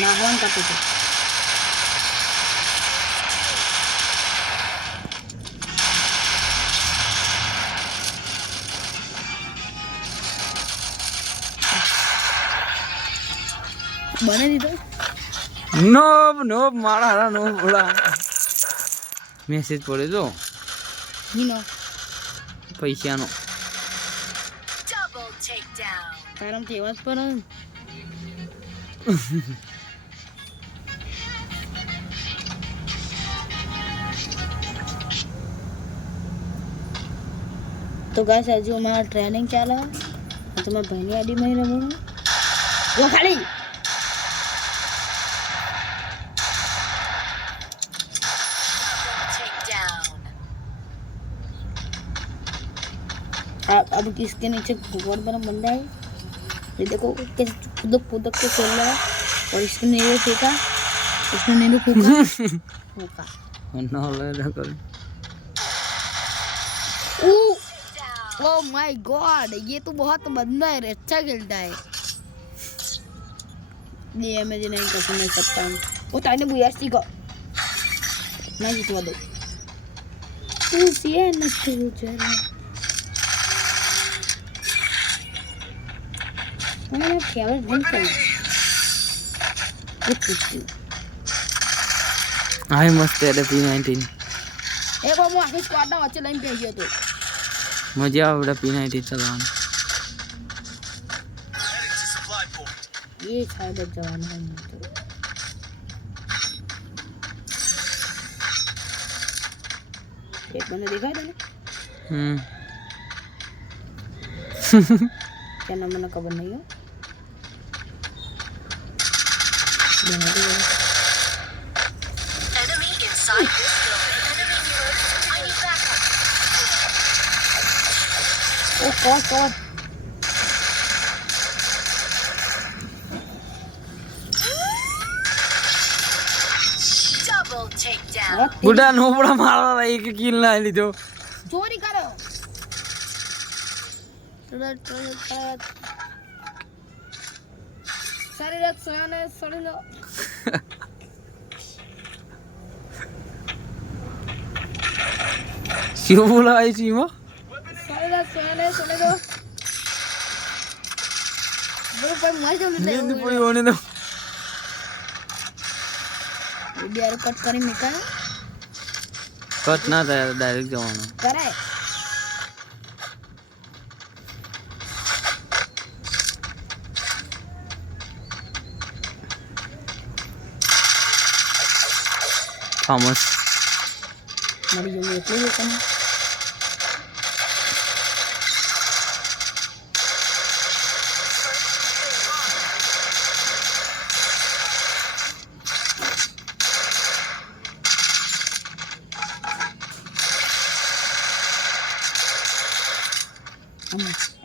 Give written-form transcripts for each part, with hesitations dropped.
નાહવાન કરતો હતો. બને દીધો નો મારા હારા નો બોલા મેસેજ પડ્યો તો હીનો પૈસાનો તારામથી એવા જ પર તો ગાઈસ હજુ અમારા ટ્રેનિંગ ચાલે તો મેં ભાઈની આડીમાં રમવાનું જો ખાલી अब इसके नीचे बहुत बड़ा बंदा है ये देखो कैसे फुदक के खेल रहा है और इसने नींबू फेंका इसने नींबू फूका ना ले कर ओह माय गॉड ये तो बहुत बंदा है अच्छा खेलता है ये इमेजिन नहीं कर सकता हूँ वो ताने बुयासी को मैं जितवा दो तू ये न तू जरा मैंने फेवरेट नहीं करी आई मस्त है P19 एक बार मैं आगे स्क्वाड ना अच्छे लाइन पे गया तो मजा आवड़ा P19 चलाना ये शायद जवान है एक बंदा देखा था क्या नाम मैंने खबर नहीं है Enemy inside this building. Enemy near. I need backup. ओ कौन Double takedown. बुढ़ा नो बड़ा मारा एक किल ना ली तो चोरी करो सारी रात सोया नहीं सोने दो क्यों बोला आई थी वो सारी रात सोया नहीं सोने दो वो पर मर जाओ नींद पूरी होने दो वीडियो कट करी मिका कट ना था डायरेक्ट जवाना करे थॉमस मरी जो एक ले कना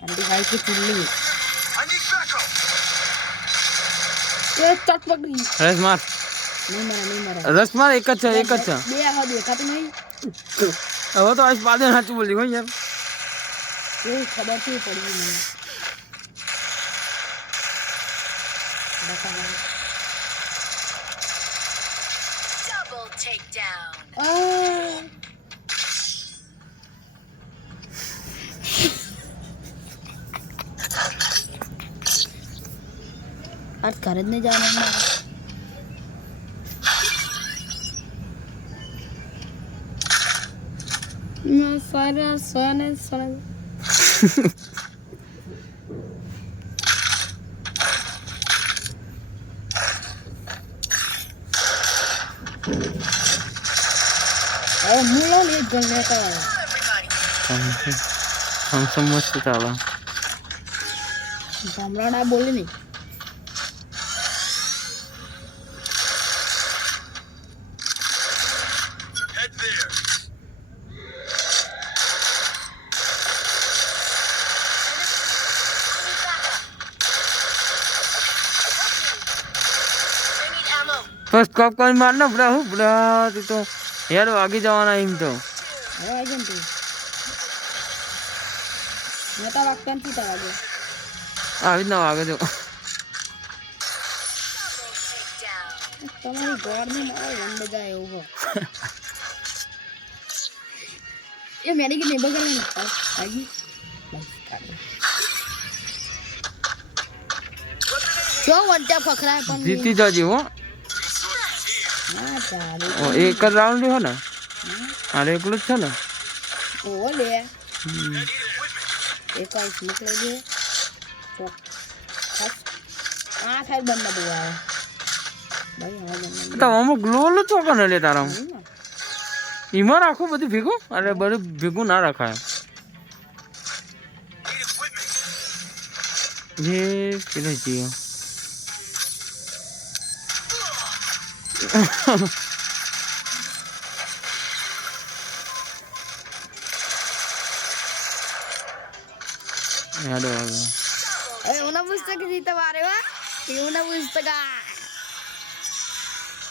अरे भाई की चुल्ली ये चट पकड़ी रस मार नहीं मरा रस मार एक अच्छा બે આ દેખા તો નહીં હવે તો આજ બાદે સાચું બોલી હો યાર એ ખબર છે પડી મને Double takedown. आज घर नहीं जाना मैं सारा सोने अरे मुला ले गलने का हम समझते चला हमरा ना बोले नहीं बस कब कोई मारना बड़ा हो बड़ा तो यार आगे जाना है तो अरे आई जंतु मैं तो वक्त में पीता आगे अभी ना आगे जो Double takedown. તમારી ગોળની મારે વંડ જાય એવું હો. એ મેરી કે નહીં બગડે ને આજી બસ કાઢો જો વંટા ફખરાય પણ જીતી જજે હો. ના ચાલે ઓ એક જ રાઉન્ડ હો ને અરે એકલું જ છે ને. ઓ લે હમ. એક આઈસ મોકલી દે ચોક આ સાઈડ બંધ બહુ આવે ભાઈ હા બંધ તો અમુક ગ્લોલ ચોકન લે તારા એમાં રાખું બધું ભેગું અરે બધું ભેગું ના રખાય. જે પેલો જીઓ યાદ આવે ए उन्हें पुस्तक जीता मारे वा ये उन्हें पुस्तक